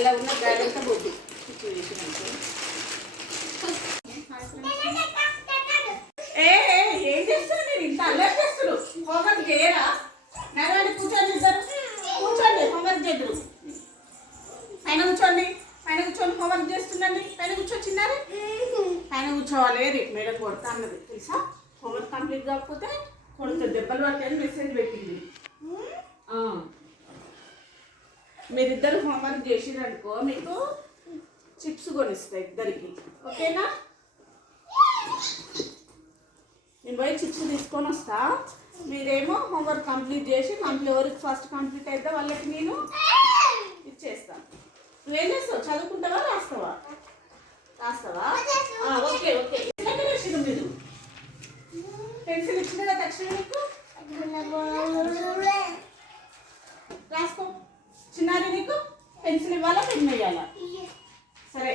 అలా ఉన్న గాడంతా పోతుంది. ఏం చేస్తారు మీరు? ఇంత అల్లరి చేస్తారు. హోంవర్క్ చేయరా? నడవండి, కూర్చోండి, ఇద్దరు కూర్చోండి, హోంవర్క్ చేద్దరు. పైన కూర్చోండి, పైన కూర్చొని హోంవర్క్ చేస్తుండండి. పైన కూర్చోచ్చినారు, పైన కూర్చోవాలి. రేపు మేడం కొడతా అన్నది తెలుసా? హోంవర్క్ కంప్లీట్ కాకపోతే కొడుతుంది, దెబ్బలు పట్టాలని మెసేజ్ పెట్టింది. మీరిద్దరు హోంవర్క్ చేసిరనుకో మీకు చిప్స్ కొనిస్తాయి ఇద్దరికి, ఓకేనా? నేను పోయి చిప్స్ తీసుకొని వస్తా. మీరేమో హోంవర్క్ కంప్లీట్ చేసి ఎవరికి ఫస్ట్ కంప్లీట్ అయితే వాళ్ళకి నేను ఇచ్చేస్తాను. నువ్వేం చేస్తావు? చదువుకుంటావా, రాస్తావా? Okay okay. మీరు పెన్సిల్ ఇచ్చిందా తక్షణ నీకు? రాసుకో. చిన్నారి నీకు పెన్సిల్ ఇవ్వాలా, పెన్ వేయాలా? సరే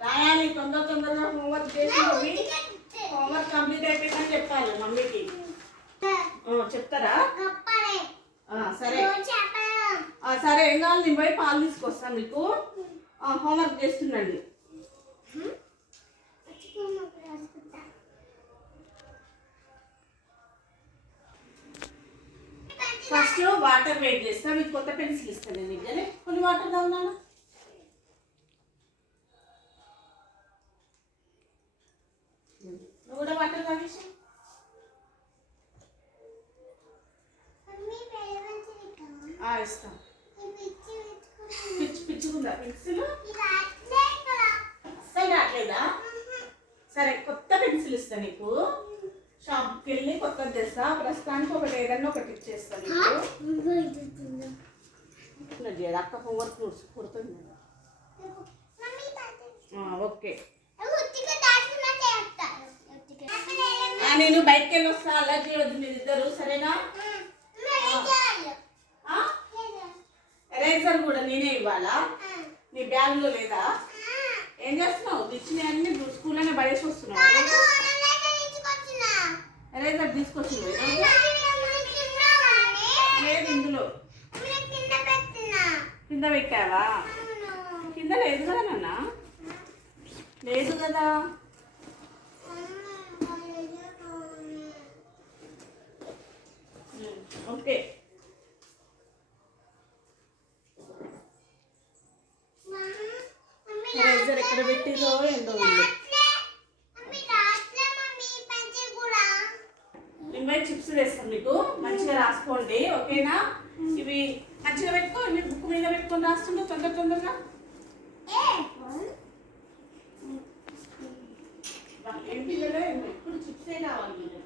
రాయాలి, తొందరగా హోంవర్క్ చేసి హోంవర్క్ కంప్లీట్ అయిపోయిందని చెప్పాలి మమ్మీకి. చెప్తారా? సరే సరే, ఏం కావాలి? నేను పోయి పాలు తీసుకొస్తాను మీకు. హోంవర్క్ చేస్తుండండి. ఫస్ట్ వాటర్ వెయిట్ చేస్తా. మీకు కొత్త పెన్సిల్ ఇస్తాను నేను. ఇద్దరే కొన్ని వాటర్ తాగున్నాను. నువ్వు కూడా వాటర్ తాగేసి. ఇస్తా. పిచ్చుకుందా పెన్సిల్? అస్సలు రావట్లేదా? సరే, కొత్త పెన్సిల్ ఇస్తా నీకు. షాప్కి వెళ్ళి కొత్తది తెస్తా. ప్రస్తుతానికి ఒకటి ఏదన్నా ఒకటి ఇచ్చేస్తా నీకు. అక్క హోంవర్క్ కుడుతుంది. ఓకే, నేను బయటకు వెళ్ళి వస్తా. అలా చేయవద్దు మీరిద్దరు, సరేనా? ఎరేజర్ కూడా నేనే ఇవ్వాలా? నీ బ్యాగ్లో లేదా? ఏం చేస్తున్నావు? తెచ్చినవి అన్ని స్కూల్లోనే పడేసి వస్తున్నావు. ఎరేజర్ తీసుకొచ్చినావు లేదు? ఇందులో కింద పెట్టావా? కింద లేదు కదా నాన్న? లేదు కదా? ఓకే, ఎరేజర్ ఎక్కడ పెట్టిదో ఏందో ఉంది. నేను చిప్స్ వేస్తాను మీకు. మంచిగా రాసుకోండి, ఓకేనా? ఇవి మంచిగా పెట్టుకో. మీరు బుక్ మీద పెట్టుకొని రాస్తుంటే తొందరగా. ఏంటి కదా, ఎప్పుడు చిప్సే కావాలి మీకు.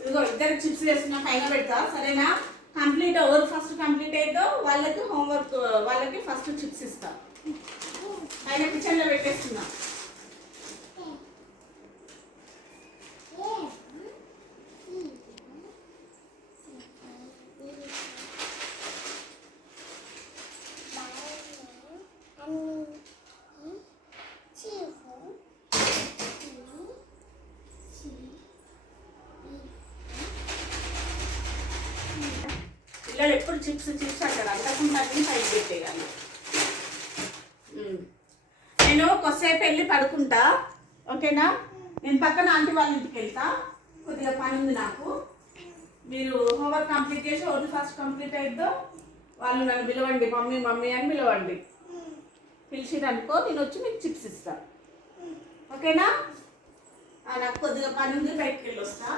ఇదిగో ఇద్దరు చిప్స్ వేస్తున్నా, పైన పెడతా, సరేనా? కంప్లీట్ ఎవరు ఫస్ట్ కంప్లీట్ అయ్యిందో వాళ్ళకి హోంవర్క్, వాళ్ళకి ఫస్ట్ చిప్స్ ఇస్తా. పైన కిచెన్లో పెట్టేస్తున్నా. పిల్లలు ఎప్పుడు చిప్స్ అంటారు. అంతకుండా పైకి పెట్టేయాలి. నేను కొద్దిసేపు వెళ్ళి పడుకుంటా, ఓకేనా? నేను పక్కన ఆంటీ వాళ్ళ ఇంటికి వెళ్తా. కొద్దిగా పని ఉంది నాకు. మీరు హోంవర్క్ కంప్లీట్ చేసి ఎవరు ఫస్ట్ కంప్లీట్ అయిద్దో వాళ్ళు నన్ను పిలవండి, మమ్మీ అని పిలవండి. పిలిచిరనుకో నేను వచ్చి మీకు చిప్స్ ఇస్తా, ఓకేనా? నాకు కొద్దిగా పని ఉంది, బయటకు వెళ్ళి వస్తా.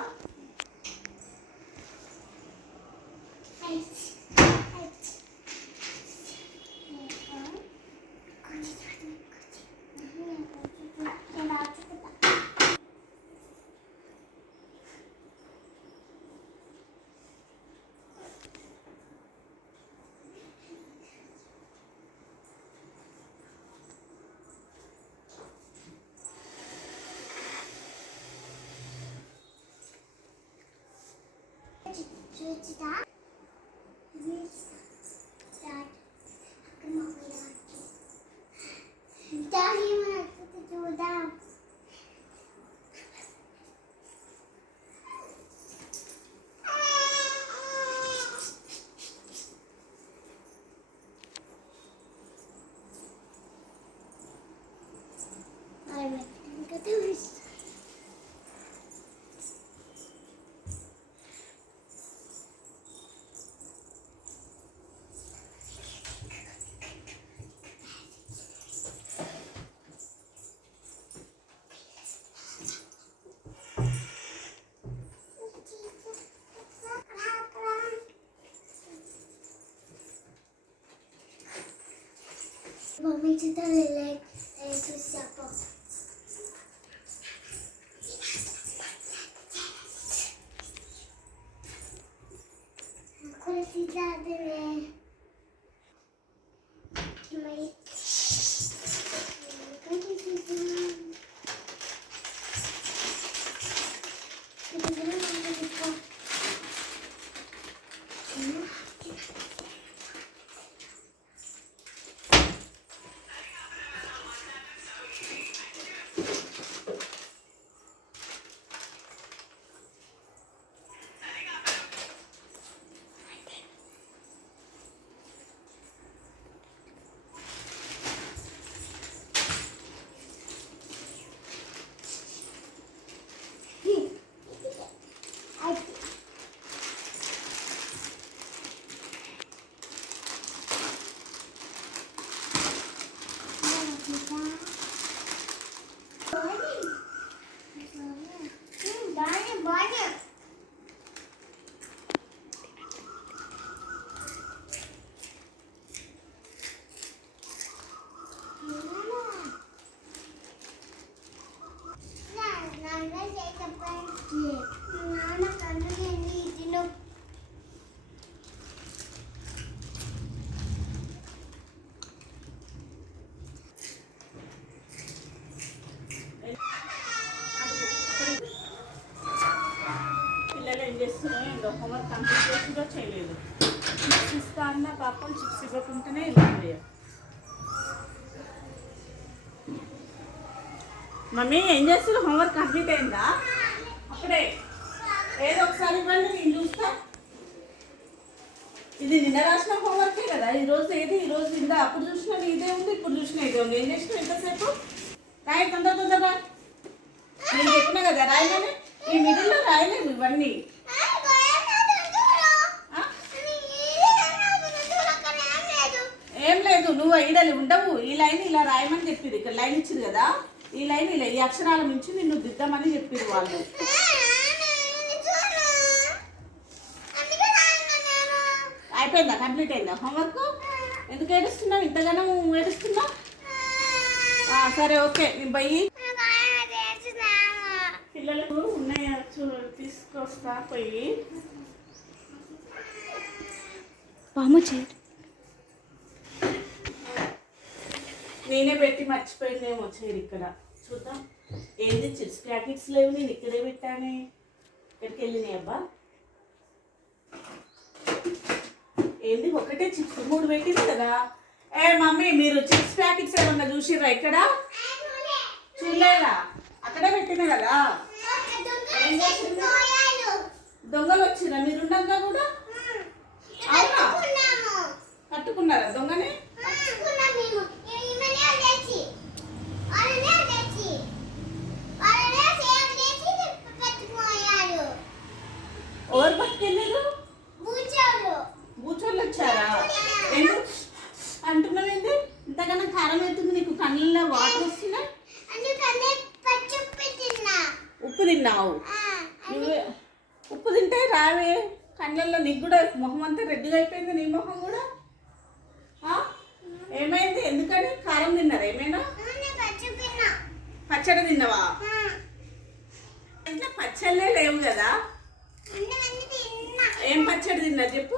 Mami, tu t'as les legs et tout ça. Quantidade de పిల్లలు ఏం చేస్తున్నారో ఏందో హోంవర్క్ కంప్లీట్ చేసి కూడా చేయలేదు. చిప్స్ ఇస్తా అన్న పాపం చిప్స్ ఇవ్వకుండానే వెళ్ళిపోయా. మమ్మీ ఏం చేస్తున్నారు? హోంవర్క్ కంప్లీట్ అయిందా? అప్పుడే ఏదో ఒకసారి ఇవ్వండి, నేను చూస్తా. ఇది నిన్న రాసిన హోంవర్కే కదా, ఈరోజు ఏది? ఈరోజు ఇందా అప్పుడు చూసినా ఇదే ఉంది, ఇప్పుడు చూసినా ఇదే ఉంది. ఏం చేసినా ఎంతసేపు? రాయి, తొందర తొందరగా. నేను చెప్పినా కదా రాయమని. ఈ మిడిల్లో రాయలేము ఇవన్నీ. ఏం లేదు, నువ్వు ఈడలు ఉండవు. ఈ లైన్ ఇలా రాయమని చెప్పింది. ఇక్కడ లైన్ ఇచ్చింది కదా, ఈ లైన్ ఇలా ఈ అక్షరాల నుంచి నిన్ను దిద్దామని చెప్పింది వాళ్ళు. అయిపోయిందా? కంప్లీట్ అయిందా హోంవర్క్? ఎందుకు ఏడుస్తున్నావు? ఇంతగానో ఏడుస్తున్నావు? సరే ఓకే, నేను పోయి పిల్లలకు ఉన్నాయా తీసుకొస్తా. పోయి నేనే పెట్టి మర్చిపోయిందేమో. చైర్ ఇక్కడ చూద్దాం. ఏంది చిప్స్ ప్యాకెట్స్ లేవు, నేను ఇక్కడే పెట్టానే. ఎక్కడికి వెళ్ళినాయి అబ్బా? ఏంది ఒకటే చిప్స్ 3 పెట్టింది కదా. ఏ మమ్మీ, మీరు చిప్స్ ప్యాకెట్స్ ఏమన్నా చూసిర్రా? ఇక్కడ చూడలేదా? అక్కడే పెట్టినా కదా. ఏం చేసింది? దొంగలు వచ్చిరా మీరున్నాక కూడా? అవునా? పట్టుకున్నారా దొంగని? ఎవరు పట్టుకెళ్ళారు? బూచోళ్ళు వచ్చారా? ఎందుకు అంటున్నావేంది? ఇంతకన్నా కారం అవుతుంది నీకు, కళ్ళల్లో వాటర్ వస్తున్నాయి. ఉప్పు తిన్నావు? ఉప్పు తింటే రావే కళ్ళల్లో. నీకు కూడా మొహం అంతా రెడ్డిగా అయిపోయింది, నీ మొహం కూడా. ఏమైంది? ఎందుకని? కారం తిన్నారా ఏమైనా? పచ్చడి తిన్నావా? ఇంట్లో పచ్చళ్ళే లేవు కదా. ఏం పచ్చడి తిన్నా చెప్పు?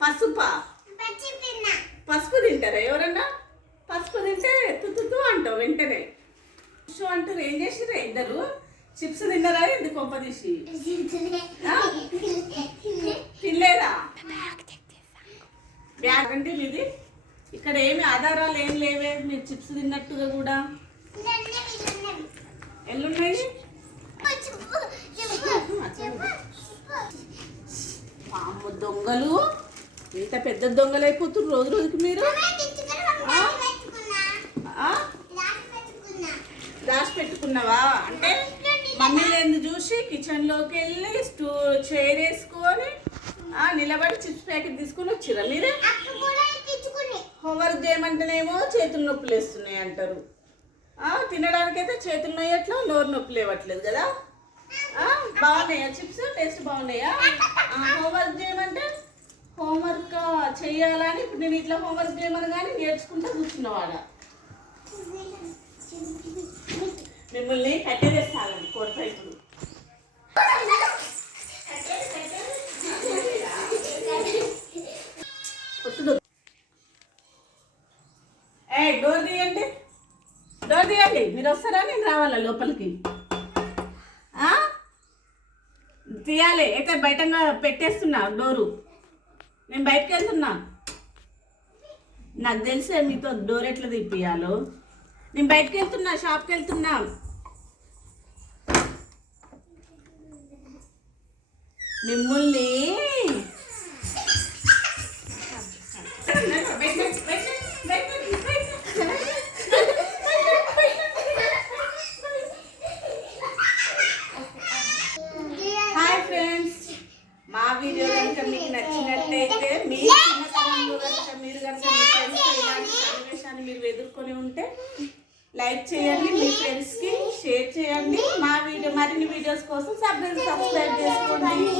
పసుపా? పసుపు తింటారా ఎవరన్నా? పసుపు తింటే తుతు అంటావు వెంటనే. అంటారు. ఏం చేసిరా ఇద్దరు? చిప్స్ తిన్నారా? ఎందుకు కొంప తీసి తినలేదా? బ్యాగ్ అంటే మీది. ఇక్కడ ఏమి ఆధారాలు ఏం లేవే మీరు చిప్స్ తిన్నట్టుగా కూడా. ఎల్లున్నాయి దొంగలు. ఇంత పెద్ద దొంగలు అయిపోతున్నారు రోజు రోజుకి మీరు. దాచి పెట్టుకున్నావా? అంటే మమ్మీ లేని చూసి కిచెన్లోకి వెళ్ళి చైర్ వేసుకొని నిలబడి చిప్స్ ప్యాకెట్ తీసుకొని వచ్చిరా మీరే? హోంవర్క్ చేయమంటేనేమో చేతులు నొప్పులు వేస్తున్నాయి అంటారు. తినడానికైతే చేతులు నొయ్యట్లా, నోరు నొప్పులు ఇవ్వట్లేదు కదా. బాగున్నాయా చిప్స్? టేస్ట్ బాగున్నాయా? హోంవర్క్ చేయమంటే హోంవర్క్ చెయ్యాలని ఇప్పుడు నేను ఇట్లా హోంవర్క్ చేయమని కానీ నేర్చుకుంటా కూర్చున్నవాడ. మిమ్మల్ని కట్టేస్తానండి కొడతా ఇప్పుడు. ఒత్తుడు. డోర్ తీయండి, డోర్ తీయండి. మీరు వస్తారా నేను రావాలా లోపలికి? తీయాలి అయితే బయటగా పెట్టేస్తున్నా డోరు. నేను బయటకు వెళ్తున్నా. నాకు తెలిసే మీతో డోర్ ఎట్లా తీపియాలో. నేను బయటకు వెళ్తున్నా, షాప్కి వెళ్తున్నా. మిమ్మల్ని హాయ్ ఫ్రెండ్స్, మా వీడియో కనుక మీకు నచ్చినట్టయితే మీ చిన్నతనంలో కనుక మీరు కనుక మీ ఫ్రెండ్స్తో ఇలాంటి సన్నివేశాన్ని మీరు ఎదుర్కొని ఉంటే లైక్ చేయండి, మీ ఫ్రెండ్స్కి షేర్ చేయండి. మా వీడియో మరిన్ని వీడియోస్ కోసం సబ్స్క్రైబ్ చేసుకోండి.